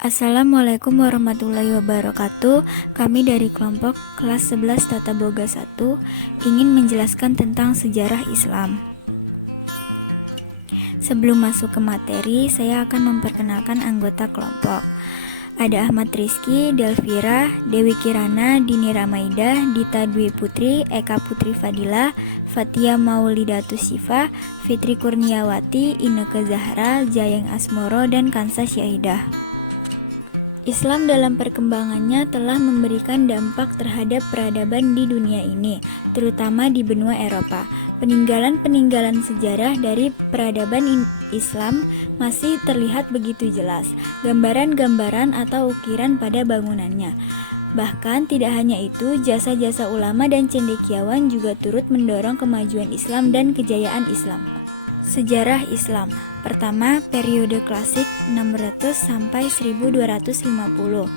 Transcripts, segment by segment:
Assalamualaikum warahmatullahi wabarakatuh. Kami dari kelompok kelas 11 Tata Boga 1 ingin menjelaskan tentang sejarah Islam. Sebelum masuk ke materi, saya akan memperkenalkan anggota kelompok. Ada Ahmad Rizky, Delvira, Dewi Kirana, Dini Ramaidah, Dita Dwi Putri, Eka Putri Fadila, Fatia Maulidatus Syifa, Fitri Kurniawati, Inneke Zahra, Jayeng Asmoro, dan Kansa Syahidah. Islam dalam perkembangannya telah memberikan dampak terhadap peradaban di dunia ini, terutama di benua Eropa. Peninggalan-peninggalan sejarah dari peradaban Islam masih terlihat begitu jelas, gambaran-gambaran atau ukiran pada bangunannya. Bahkan tidak hanya itu, jasa-jasa ulama dan cendekiawan juga turut mendorong kemajuan Islam dan kejayaan Islam. Sejarah Islam. Pertama, periode klasik 600 sampai 1250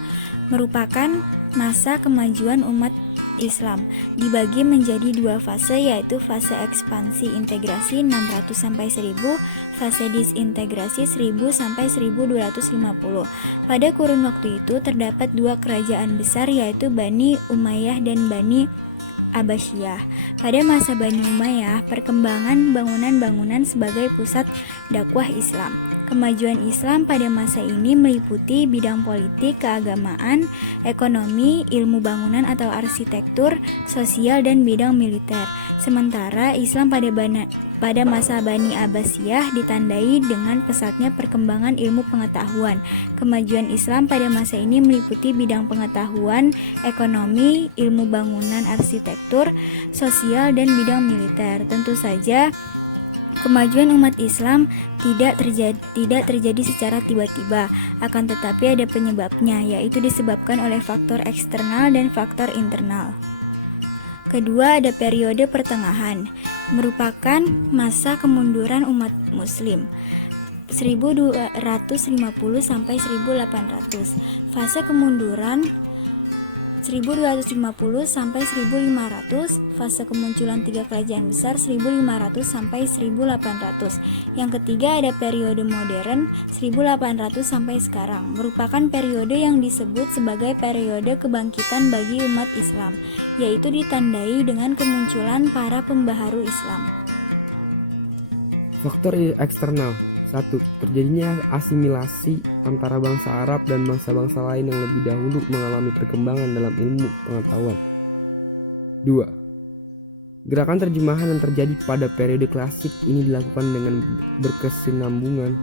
merupakan masa kemajuan umat Islam. Dibagi menjadi dua fase, yaitu fase ekspansi integrasi 600 sampai 1000, fase disintegrasi 1000 sampai 1250. Pada kurun waktu itu terdapat dua kerajaan besar, yaitu Bani Umayyah dan Bani Abbasiyah. Pada masa Bani Umayyah, perkembangan bangunan-bangunan sebagai pusat dakwah Islam. Kemajuan Islam pada masa ini meliputi bidang politik, keagamaan, ekonomi, ilmu bangunan atau arsitektur, sosial, dan bidang militer. Sementara Islam pada masa Bani Abbasiyah ditandai dengan pesatnya perkembangan ilmu pengetahuan. Kemajuan Islam pada masa ini meliputi bidang pengetahuan, ekonomi, ilmu bangunan, arsitektur, sosial, dan bidang militer. Tentu saja kemajuan umat Islam tidak terjadi secara tiba-tiba, akan tetapi ada penyebabnya, yaitu disebabkan oleh faktor eksternal dan faktor internal. Kedua, ada periode pertengahan, merupakan masa kemunduran umat muslim 1250 sampai 1800. Fase kemunduran 1250 sampai 1500, fase kemunculan tiga kerajaan besar 1500 sampai 1800. Yang ketiga ada periode modern 1800 sampai sekarang, merupakan periode yang disebut sebagai periode kebangkitan bagi umat Islam, yaitu ditandai dengan kemunculan para pembaharu Islam. Faktor eksternal. 1. Terjadinya asimilasi antara bangsa Arab dan bangsa-bangsa lain yang lebih dahulu mengalami perkembangan dalam ilmu pengetahuan. 2. Gerakan terjemahan yang terjadi pada periode klasik ini dilakukan dengan berkesinambungan.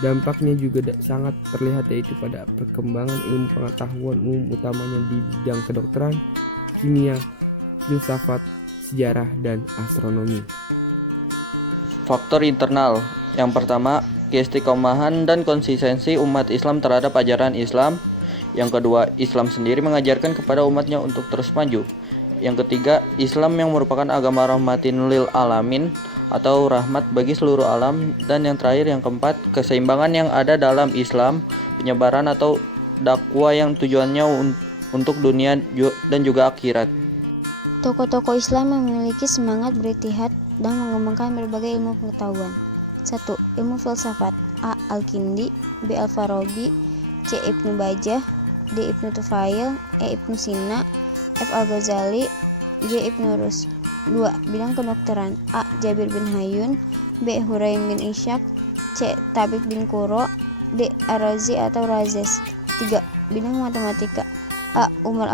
Dampaknya juga sangat terlihat, yaitu pada perkembangan ilmu pengetahuan umum, utamanya di bidang kedokteran, kimia, filsafat, sejarah, dan astronomi. Faktor internal. Yang pertama, keistiqomahan dan konsistensi umat Islam terhadap ajaran Islam. Yang kedua, Islam sendiri mengajarkan kepada umatnya untuk terus maju. Yang ketiga, Islam yang merupakan agama rahmatin lil alamin atau rahmat bagi seluruh alam. Dan yang terakhir, yang keempat, keseimbangan yang ada dalam Islam, penyebaran atau dakwah yang tujuannya untuk dunia dan juga akhirat. Tokoh-tokoh Islam yang memiliki semangat berijtihad dan mengembangkan berbagai ilmu pengetahuan. 1. Ilmu filsafat. A. Al-Kindi, B. Al-Farabi, C. Ibnu Bajjah, D. Ibnu Tufail, E. Ibnu Sina, F. Al-Ghazali, G. Ibnu Rus. 2. Bidang kedokteran. A. Jabir bin Hayun, B. Huraim bin Ishaq, C. Tabib bin Qurra, D. Ar-Razi atau Razes. 3. Bidang matematika. A. Umar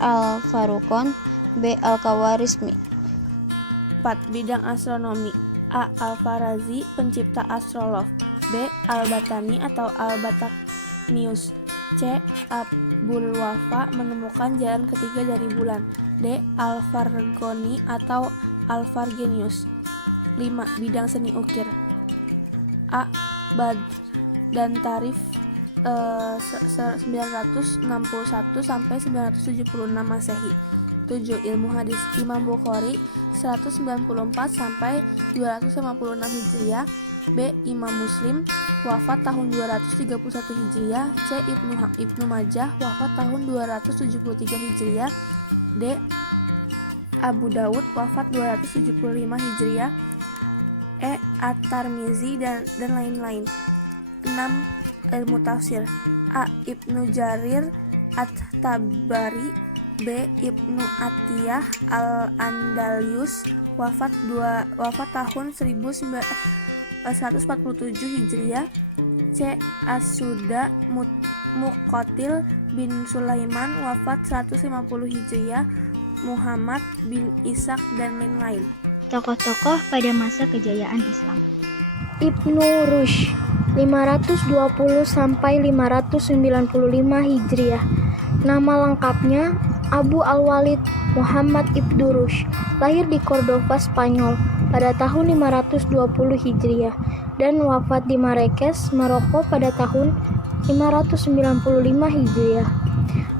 Al-Faruqon, B. Al-Khawarizmi. 4. Bidang astronomi. A. Al-Farazi, pencipta astrolog, B. Al-Batani atau Al-Batanius, C. Abul Wafa, menemukan jalan ketiga dari bulan, D. Al-Fargoni atau Al-Fargenius. 5. Bidang seni ukir. A. Badr dan Tarif 961 sampai 976 Masehi. 7. Ilmu hadis. Imam Bukhari 194 sampai 256 Hijriah, B. Imam Muslim wafat tahun 231 Hijriah, C. Ibnu Majah wafat tahun 273 Hijriah, D. Abu Daud wafat 275 Hijriah, At-Tirmizi dan lain-lain. 6. ilmu tafsir. A. Ibnu Jarir At-Tabari. B. Ibnu Atiyah Al-Andalus, wafat tahun 1947 Hijriah. C. As-Suda Muqatil bin Sulaiman, wafat 150 Hijriah. Muhammad bin Ishaq dan lain-lain. Tokoh-tokoh pada masa kejayaan Islam. Ibnu Rushd 520 sampai 595 Hijriah. Nama lengkapnya Abu Al-Walid Muhammad Ibnu Rushd, lahir di Cordova, Spanyol pada tahun 520 Hijriah dan wafat di Marrakesh, Maroko pada tahun 595 Hijriah.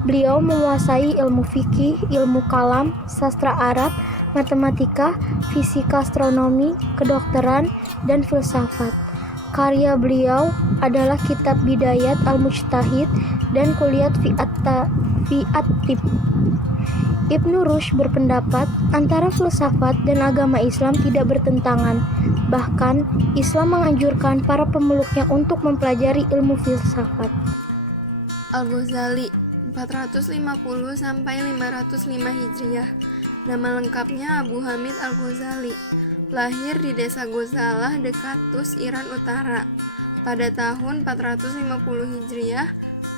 Beliau menguasai ilmu fikih, ilmu kalam, sastra Arab, matematika, fisika, astronomi, kedokteran, dan filsafat. Karya beliau adalah kitab Bidayat Al-Mujtahid dan Kulliyat fi at-Tib. Ibnu Rushd berpendapat antara filsafat dan agama Islam tidak bertentangan. Bahkan, Islam menganjurkan para pemeluknya untuk mempelajari ilmu filsafat. Al-Ghazali 450 sampai 505 Hijriah. Nama lengkapnya Abu Hamid Al-Ghazali. Lahir di desa Ghozalah dekat Tus, Iran Utara pada tahun 450 Hijriah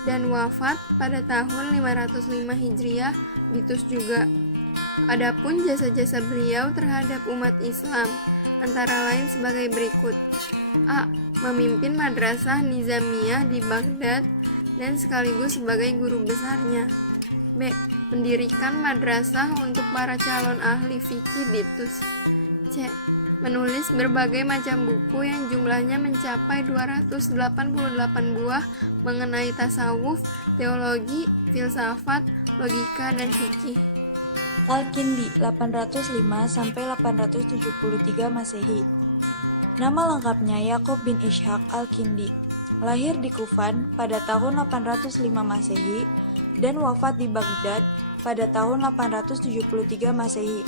dan wafat pada tahun 505 Hijriah di Tus juga. Adapun jasa-jasa beliau terhadap umat Islam antara lain sebagai berikut. A. Memimpin madrasah Nizamiyah di Baghdad dan sekaligus sebagai guru besarnya. B. Mendirikan madrasah untuk para calon ahli fikih di Tus. C. Menulis berbagai macam buku yang jumlahnya mencapai 288 buah mengenai tasawuf, teologi, filsafat, logika, dan fikih. Al-Kindi 805 sampai 873 Masehi. Nama lengkapnya Yakub bin Ishaq Al-Kindi. Lahir di Kufan pada tahun 805 Masehi dan wafat di Baghdad pada tahun 873 Masehi.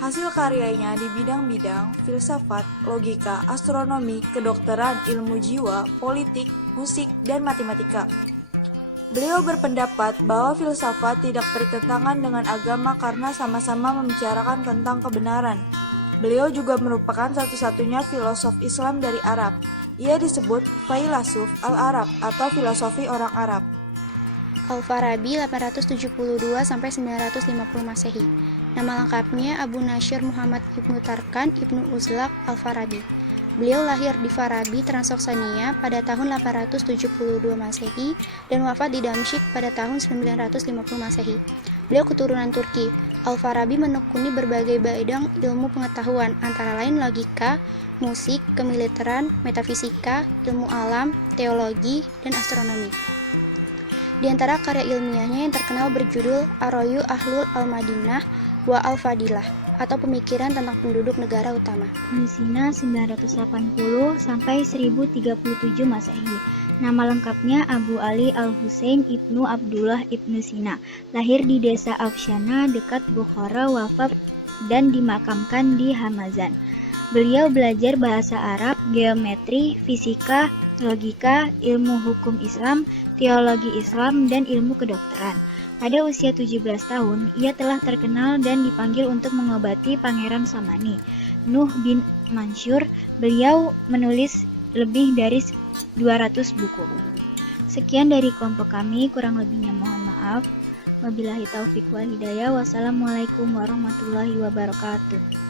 Hasil karyanya di bidang-bidang filsafat, logika, astronomi, kedokteran, ilmu jiwa, politik, musik, dan matematika. Beliau berpendapat bahwa filsafat tidak bertentangan dengan agama karena sama-sama membicarakan tentang kebenaran. Beliau juga merupakan satu-satunya filosof Islam dari Arab. Ia disebut Failasuf al-Arab atau filosofi orang Arab. Al-Farabi 872 sampai 950 Masehi. Nama lengkapnya Abu Nasir Muhammad Ibnu Tarkan Ibnu Uzlaq Al-Farabi. Beliau lahir di Farabi, Transoksania pada tahun 872 Masehi dan wafat di Damsyik pada tahun 950 Masehi. Beliau keturunan Turki. Al-Farabi menekuni berbagai bidang ilmu pengetahuan, antara lain logika, musik, kemiliteran, metafisika, ilmu alam, teologi, dan astronomi. Di antara karya ilmiahnya yang terkenal berjudul Ar-Rayu Ahlul Al-Madinah wa Al-Fadilah atau pemikiran tentang penduduk negara utama. Ibnu Sina 980 sampai 1037 Masehi. Nama lengkapnya Abu Ali Al-Husain Ibnu Abdullah Ibnu Sina. Lahir di desa Afshana dekat Bukhara, wafat dan dimakamkan di Hamazan. Beliau belajar bahasa Arab, geometri, fisika, logika, ilmu hukum Islam, teologi Islam, dan ilmu kedokteran. Pada usia 17 tahun, ia telah terkenal dan dipanggil untuk mengobati Pangeran Samani, Nuh bin Mansur. Beliau menulis lebih dari 200 buku. Sekian dari kelompok kami, kurang lebihnya mohon maaf. Wabillahi taufiq wal hidayah. Wassalamualaikum warahmatullahi wabarakatuh.